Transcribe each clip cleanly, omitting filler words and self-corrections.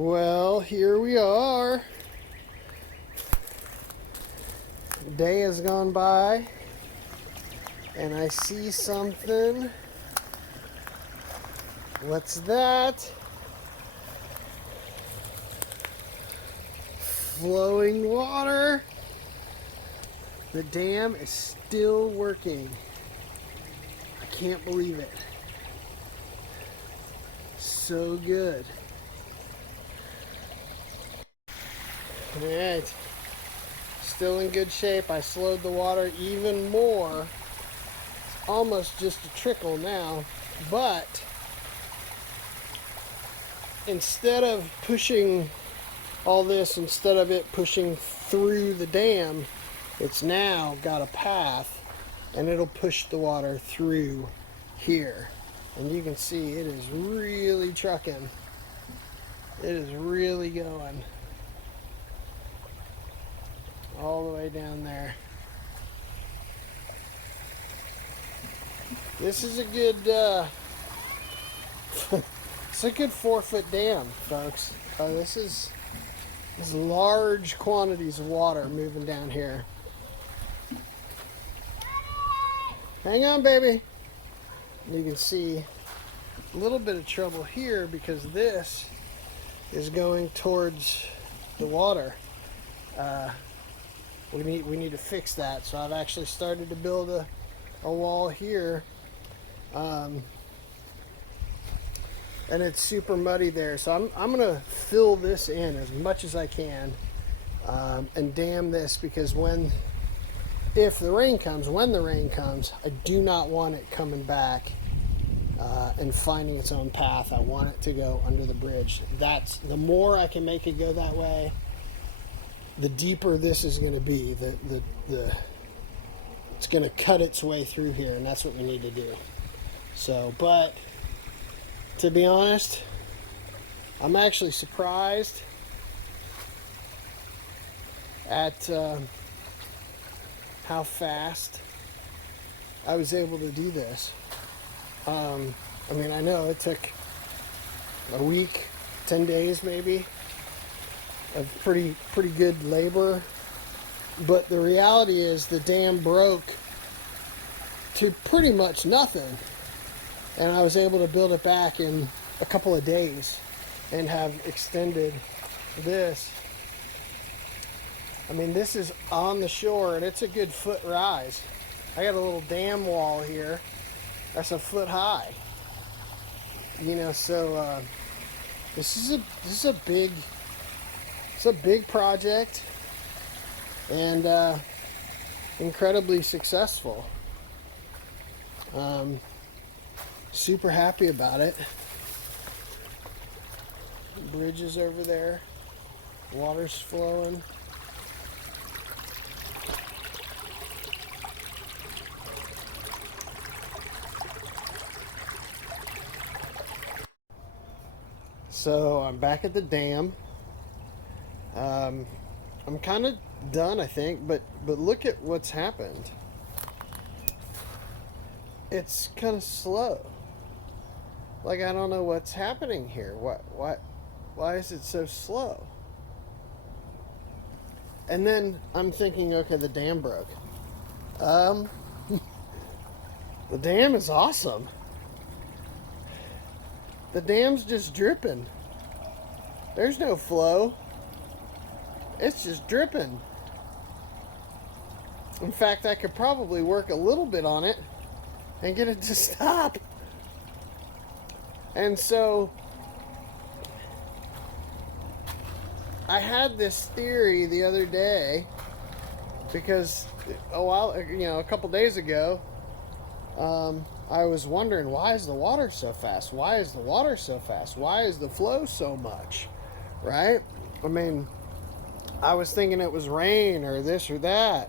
Well, here we are. The day has gone by, and I see something. What's that? Flowing water. The dam is still working. I can't believe it. So good. Alright, still in good shape. I slowed the water even more. It's almost just a trickle now, but instead of pushing all this, instead of it pushing through the dam, it's now got a path and it'll push the water through here. And you can see it is really trucking. It is really going all the way down there. This is a good it's a good 4-foot dam, folks. This is large quantities of water moving down here. Hang on, baby. You can see a little bit of trouble here because this is going towards the water. We need to fix that. So I've actually started to build a wall here, and it's super muddy there. So I'm gonna fill this in as much as I can, and dam this, because when the rain comes, I do not want it coming back and finding its own path. I want it to go under the bridge. That's the more I can make it go that way, the deeper this is going to be. It's going to cut its way through here, and that's what we need to do. So, but to be honest, I'm actually surprised at how fast I was able to do this. I mean, I know it took a week, 10 days maybe, of pretty good labor, but the reality is the dam broke to pretty much nothing, and I was able to build it back in a couple of days and have extended this. I mean, this is on the shore, and it's a good foot rise. I got a little dam wall here that's a foot high, you know. So this is a big project, and incredibly successful. Super happy about it. Bridge is over there, water's flowing. So I'm back at the dam. I'm kind of done, I think, but look at what's happened. It's kind of slow. Like, I don't know what's happening here. Why is it so slow? And then I'm thinking, okay, the dam broke. The dam is awesome. The dam's just dripping. There's no flow. It's just dripping. In fact, I could probably work a little bit on it and get it to stop. And so I had this theory the other day, because a couple days ago, I was wondering, why is the water so fast? Why is the water so fast? Why is the flow so much? Right? I mean, I was thinking it was rain or this or that.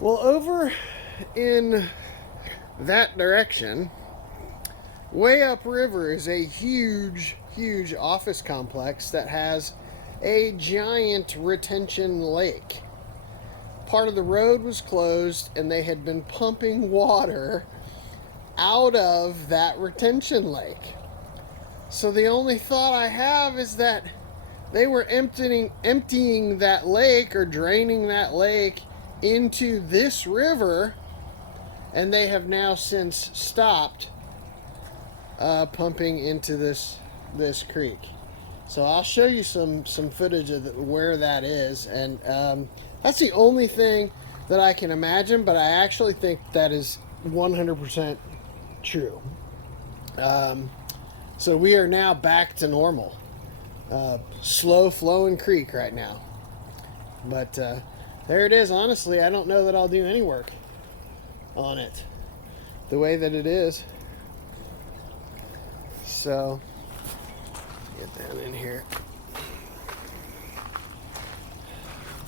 Well, over in that direction, way upriver, is a huge office complex that has a giant retention lake. Part of the road was closed, and they had been pumping water out of that retention lake. So the only thought I have is that they were emptying that lake or draining that lake into this river, and they have now since stopped pumping into this creek. So I'll show you some footage of where that is, and that's the only thing that I can imagine, but I actually think that is 100% true. So we are now back to normal. Slow flowing creek right now. But there it is. Honestly, I don't know that I'll do any work on it the way that it is. So get down in here.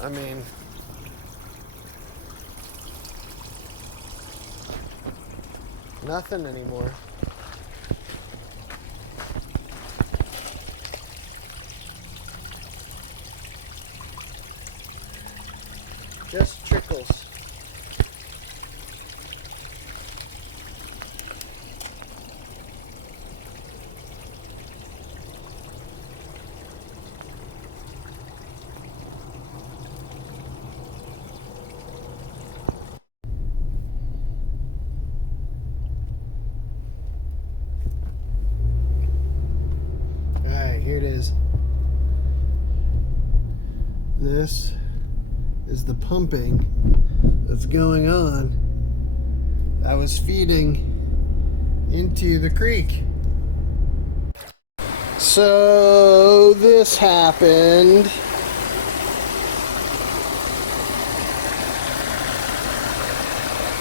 I mean, nothing anymore. Just trickles. Alright, here it is. This is the pumping that's going on that was feeding into the creek. So this happened.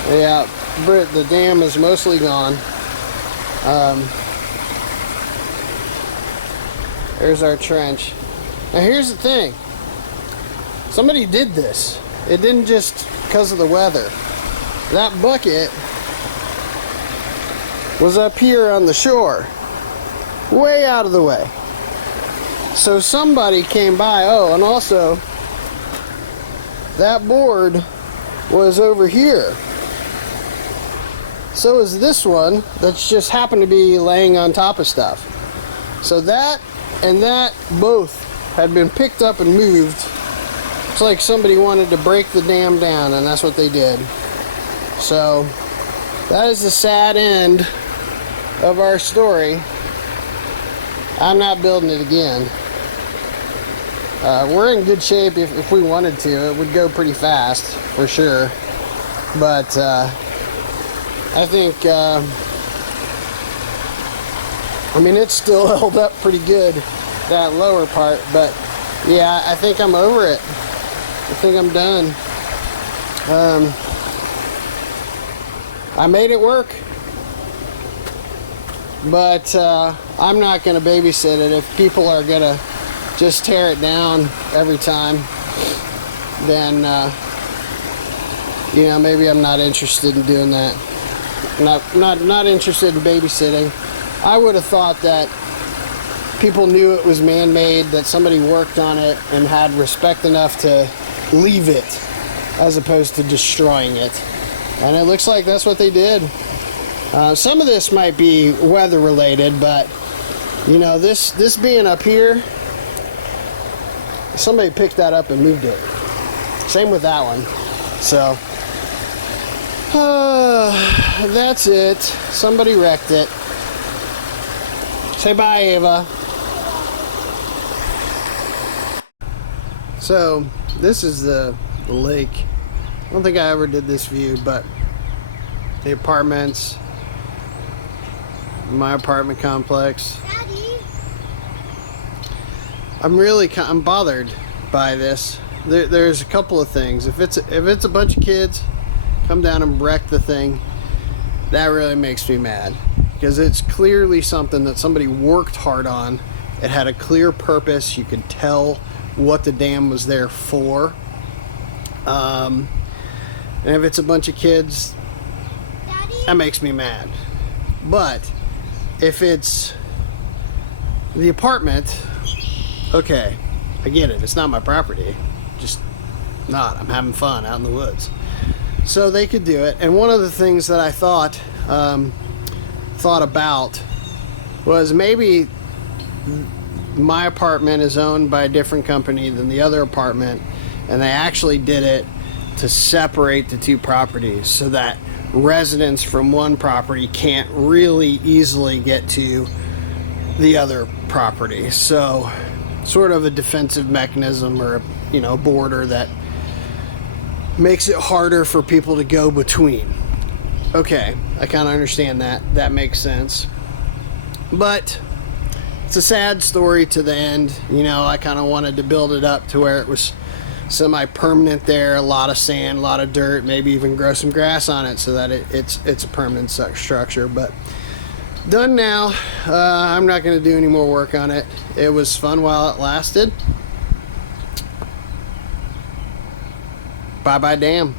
Yeah, Britt, the dam is mostly gone. There's our trench. Now here's the thing. Somebody did this. It didn't just because of the weather. That bucket was up here on the shore, way out of the way. So somebody came by. Oh, and also that board was over here. So is this one that's just happened to be laying on top of stuff. So that and that both had been picked up and moved. It's like somebody wanted to break the dam down, and that's what they did. So that is the sad end of our story. I'm not building it again. We're in good shape if we wanted to. It would go pretty fast, for sure. But I think, I mean, it's still held up pretty good, that lower part. But yeah, I think I'm over it. I think I'm done. I made it work, but I'm not going to babysit it. If people are going to just tear it down every time, then you know, maybe I'm not interested in doing that. Not interested in babysitting. I would have thought that people knew it was man-made, that somebody worked on it and had respect enough to leave it as opposed to destroying it. And it looks like that's what they did. Some of this might be weather related, but you know, this being up here, somebody picked that up and moved it. Same with that one. So that's it. Somebody wrecked it. Say bye, Ava. So this is the lake. I don't think I ever did this view, but the apartments, my apartment complex. Daddy. I'm bothered by this. There's a couple of things. If it's a bunch of kids come down and wreck the thing, that really makes me mad, because it's clearly something that somebody worked hard on. It had a clear purpose. You could tell what the dam was there for. And if it's a bunch of kids, Daddy? That makes me mad. But if it's the apartment, okay, I get it. It's not my property. Just not. I'm having fun out in the woods. So they could do it. And one of the things that I thought about was maybe my apartment is owned by a different company than the other apartment, and they actually did it to separate the two properties so that residents from one property can't really easily get to the other property. So sort of a defensive mechanism, or a border that makes it harder for people to go between. Okay, I kind of understand that. That makes sense. But it's a sad story to the end. I kind of wanted to build it up to where it was semi-permanent there, a lot of sand, a lot of dirt, maybe even grow some grass on it so that it's a permanent structure. But done now. I'm not going to do any more work on it. It was fun while it lasted. Bye bye, damn.